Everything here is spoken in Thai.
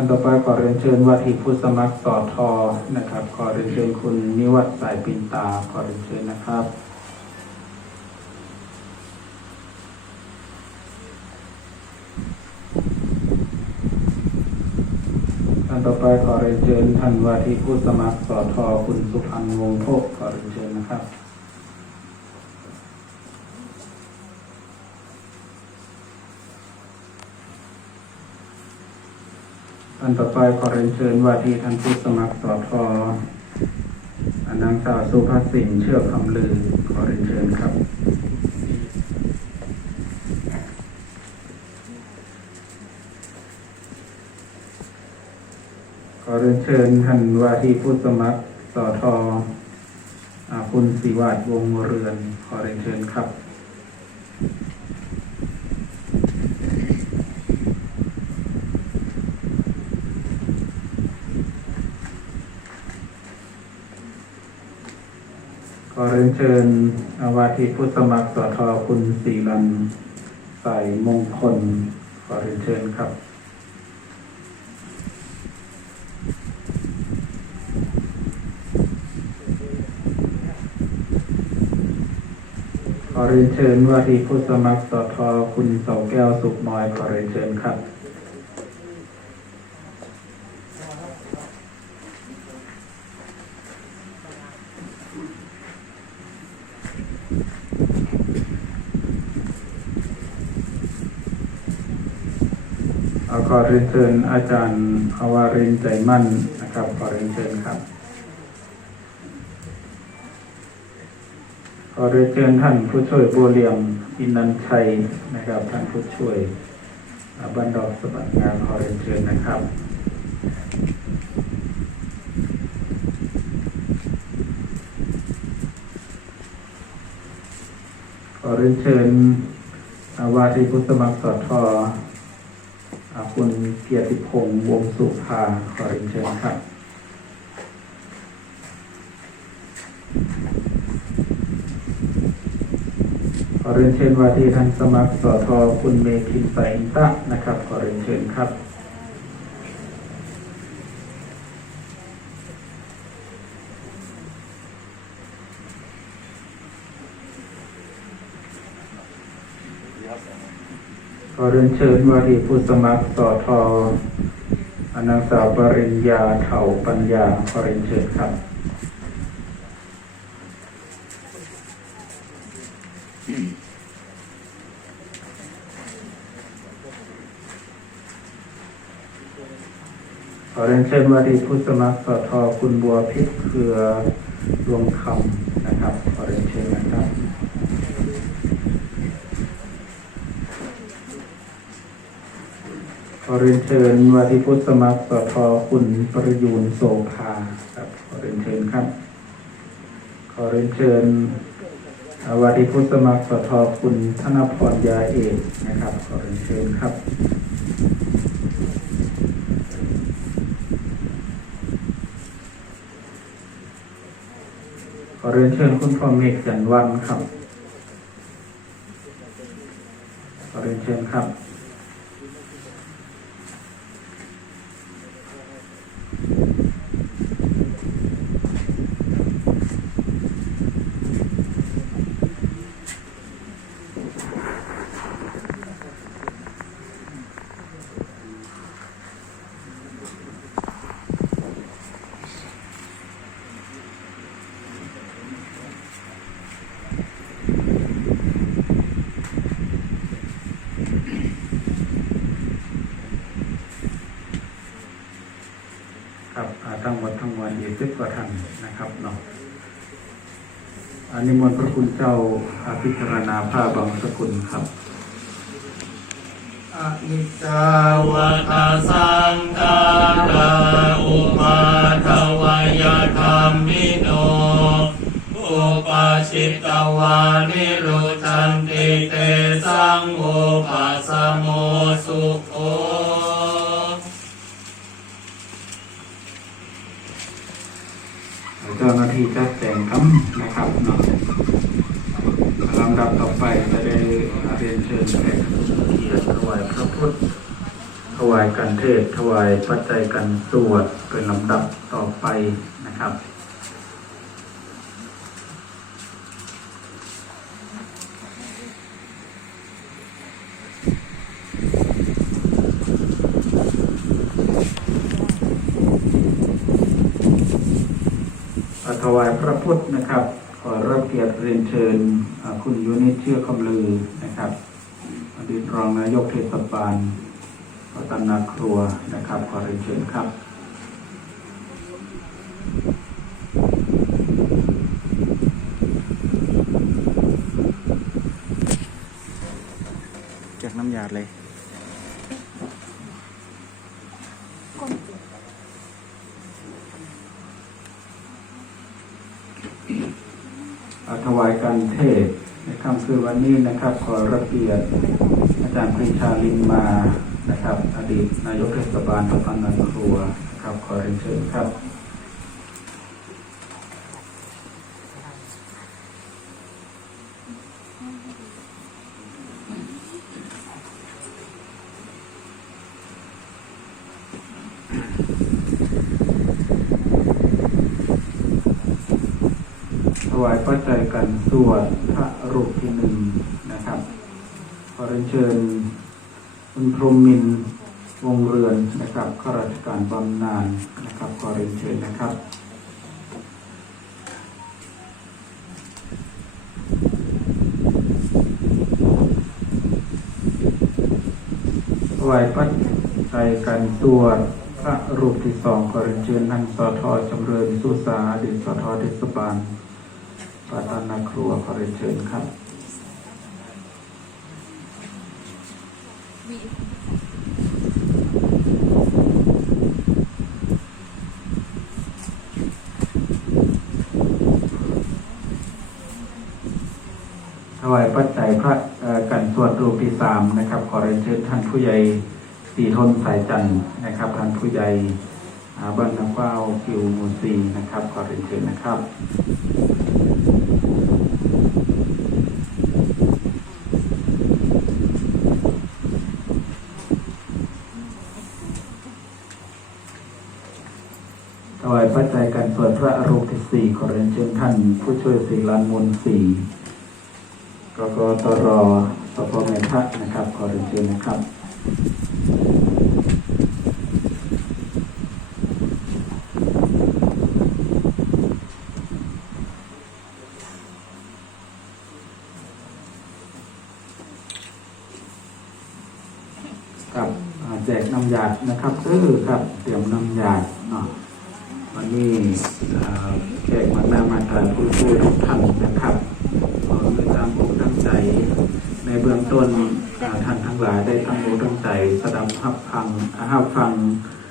านต่อไปขอเรียนเชิญว่าที่ผู้สมัครสอทอนะครับ ขอเรียนเชิญคุณนิวัฒน์สายปินตา ขอเรียนเชิญนะครับท่านต่อไปขอเรียนเชิญท่านว่าที่ผู้สมัครสอทอคุณสุพันธ์วงศ์โพกขอเรียนเชิญนะครับ ท่านต่อไปขอเรียนเชิญว่าที่ท่านผู้สมัครสอทอนางสาวสุภาสินเชื่อคำลือ ขอเรียนเชิญครับขอเรียนเชิญท่านว่าที่ผู้สมัครสอทอคุณศิวัตรวงศ์เรือน ขอเรียนเชิญครับ ขอ เรียนเชิญอาวาทีผู้สมัครสทคุณสีรันใส่มงคล ขอเรียนเชิญครับ ขอเรียนเชิญว่าที่ผู้สมัครสทคุณเสาแก้วสุขน้อย ขอเรียนเชิญครับ เอาขอเรียนเชิญอาจารย์อวารินใจมั่นนะครับขอเรียนเชิญครับขอเรียนเชิญท่านผู้ช่วยบัวเหลี่ยมอินนันชัยนะครับ ท่านผู้ช่วยบันดอกสบัดงานขอเรียนเชิญนะครับขอเรียนเชิญอาวาทีผู้สมัครสอทอ คุณเกียรติพงษ์วงสุภาขอเรียนเชิญครับขอเรียนเชิญว่าที่ท่านสมัครสอทอคุณเมคินไสินตะนะครับ ขอเรียนเชิญครับ อเรียนเชิญวาที่ผู้สมัครสอทออนางสาวปริญญาเถาปัญญาขอเรียนเชิญครับขอเรียนเชิญวาที่ผู้สมัครสอทอคุณบัวพิษเครือรวงคำนะครับ ขอเรียนเชิญนะครับ อเรียนเชิญวาที่ผู้สมัครสอทอคุณประยูนโสภาครับขอเรียนเชิญครับ ขอเรียนเชิญวาที่ผู้สมัครสอทอคุณธนพรยาเอกนะครับขอเรียนเชิญครับขอเรียนเชิญคุณพ่อเมฆจันทร์วันครับ ขอเรียนเชิญครับอ่าทั้งหมดทั้งมวลยี่ สิบกว่าท่านนะครับเนาะอันนี้มนต์พระคุณเจ้าอาพิจารณาผ้าบางสกุลครับอนิจจาวตาสังการาอุปาทวยธรรมิโนอุปาชิตวานิโรจันติเตสังโอปัสโข เจ้าหน้าที่ จัดแจงครับนะครับเนาะลำดับต่อไปจะได้เรียนเชิญแขกผู้เกียรติถวายพระพุทธถวายกันเทศถวายปัจจัยกันสวดเป็นลำดับต่อไปนะครับ ถ วายพระพุทธนะครับขอรับเกียรติเรียนเชิญคุณยุนิตเชื่อคำลือนะครับอดีตรองนายกเทศบาลปัตนาครัวนะครับ ขอเรียนเชิญครับจากน้ำยาเลย อ่าถวายการเทศน์ใน ค่ำคืนวันนี้นะครับ ขอรับเกียรติอาจารย์ปรีชาลิมมานะครับ อดีตนายกเทศบาลพัฒนาครัวนะครับ ขอเรียนเชิญครับถวายปัจจัยกันสวดพระ รูปที่หนึ่งนะครับ ขอเรียนเชิญคุณพรหมมินวงเรือนนะครับข้าราชการบำนาญนะครับ ขอเรียนเชิญนะครับถวายปัจจัยกันสวดพระรูปที่สองขอเรียนเชิญท่านสทจำเริญสุสาอดีตสทเทศบาล ปาตานาครัวขอเรียนเชิญครับถวายปัจจัยพระเอ่อกันสวดรูปที่สามนะครับ ขอเรียนเชิญท่านผู้ใหญ่สีทนสายจันทร์นะครับ ท่านผู้ใหญ่ อาบ้านน้ำเป้ากิวมูซีนะครับขอเรียนเชิญนะครับถวายปัจจัยการสวดพระอรูปที่สี่ขอเรียนเชิญท่านผู้ช่วยศิลานมนต์สี่กกตรสพเมทะนะครับขอเรียนเชิญนะครับกับอ่าแจกน้ำยา ดนะครับเออครับเตรียมน้ำยาเนาะวันนี้แขกมาหน้ามาทานผู้ช่วยทุกท่านนะครับขอด้วยตามอกตั้งใจ ในเบื้องต้นท่านทั้งหลายได้ตั้งอกตั้งใจสดับรับฟังอาบฟัง